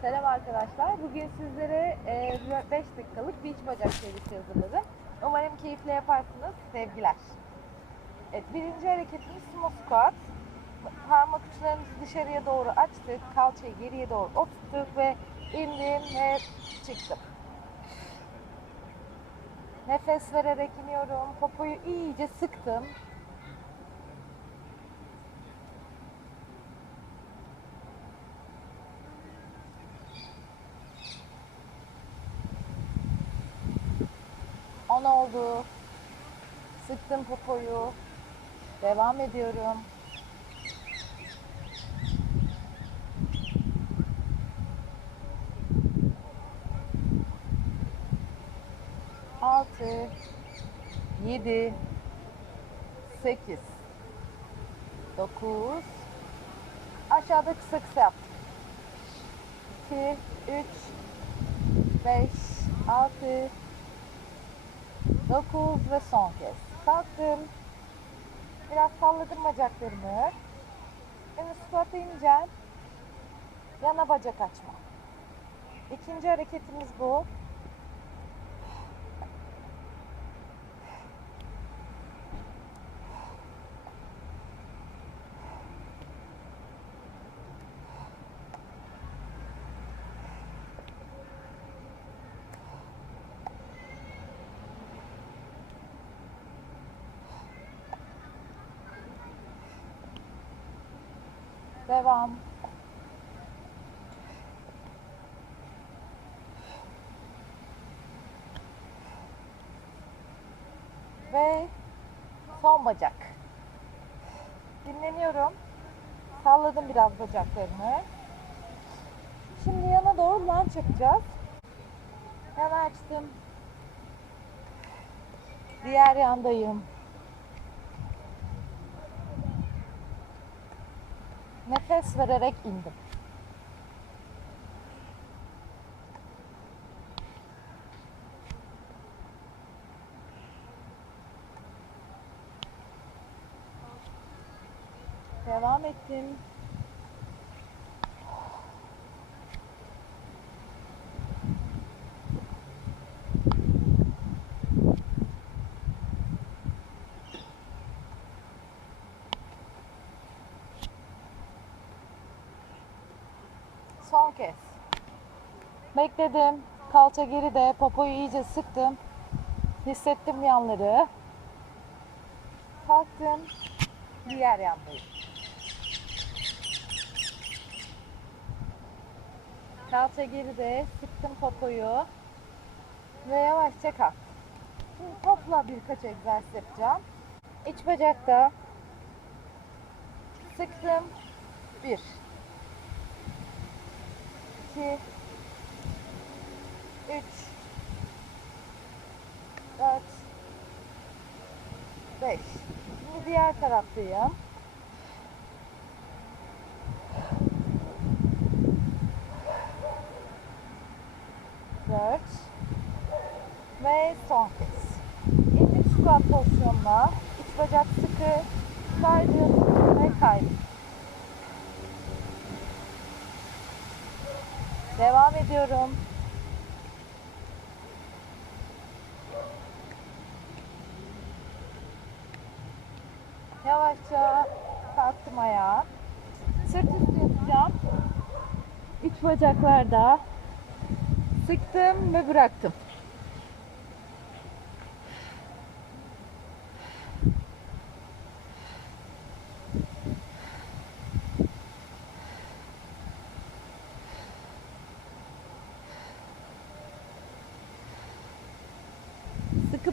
Selam arkadaşlar. Bugün sizlere 5 dakikalık beach bacak serisi hazırladım. Umarım keyifle yaparsınız. Sevgiler. Evet, birinci hareketimiz sumo squat. Parmak uçlarımızı dışarıya doğru açtık. Kalçayı geriye doğru oturttuk ve indim ve çıktım. Nefes vererek iniyorum. Popoyu iyice sıktım. On oldu. Sıktım popoyu. Devam ediyorum. Altı, yedi, sekiz, dokuz. Aşağıda kısa kısa yaptık. İki, üç, beş, altı, 9 ve son kez. Kalktım. Biraz salladım bacaklarımı. Şimdi squat'a ineceğim. Yana bacak açma. İkinci hareketimiz bu. Devam. Ve son bacak. Dinleniyorum. Salladım biraz bacaklarımı. Şimdi yana doğru lunge yapacağız. Yana açtım. Diğer yandayım. Nefes vererek indim. Devam ettim. Kez. Bekledim. Kalça geride. Popoyu iyice sıktım. Hissettim yanları. Kalktım. Diğer yandayım. Kalça geride. Sıktım popoyu. Ve yavaşça kalk. Şimdi topla birkaç egzersiz yapacağım. İç bacakta. Sıktım. Bir. 2 3 4 5 Şimdi diğer taraftayım. Dört ve son kez. İndik squat pozisyonuna. İç bacak sıkı. Kaydım ve kaydım. Devam ediyorum. Yavaşça kalktım ayağa. Sırt üstü yapacağım. İç bacaklarda sıktım ve bıraktım.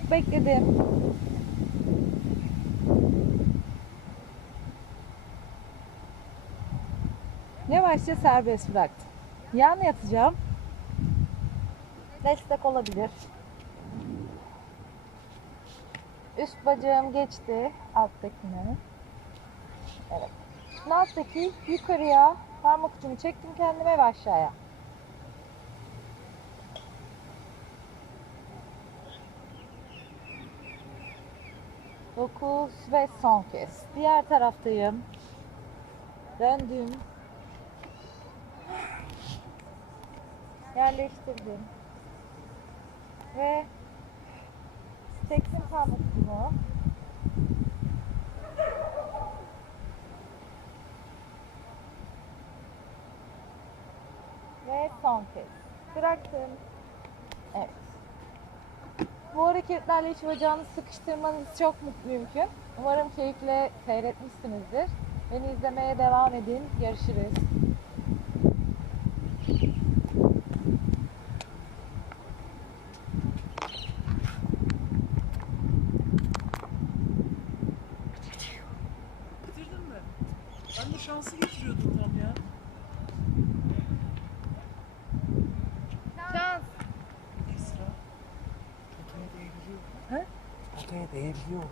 Sıkıp bekledim. Yavaşça serbest bıraktım. Yan yatacağım. Destek olabilir. Üst bacağım geçti alttakine. Evet. Alttaki yukarıya parmak ucumu çektim kendime ve aşağıya. Dokuz ve son kez. Diğer taraftayım. Döndüm. yerleştirdim. Ve teksin parmakımı ve son kez bıraktım. Evet. Bu hareketlerle iç bacağınızı sıkıştırmanız çok mümkün. Umarım keyifle seyretmişsinizdir. Beni izlemeye devam edin. Görüşürüz. Bitirdin mi? Ben de şansı getiriyordum Değebiliyor.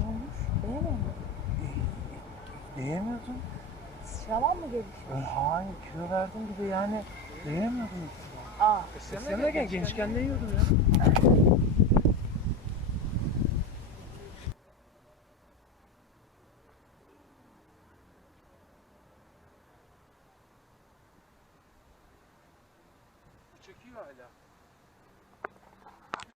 Ne olmuş? Beğenmiyor musun? Değemiyordun. Şaman mı gelmiş? Ben hayır kilo verdim bir de yani değemiyordun. Aa. Sen de gel gençken de yiyordun ya. Çekiyor hala.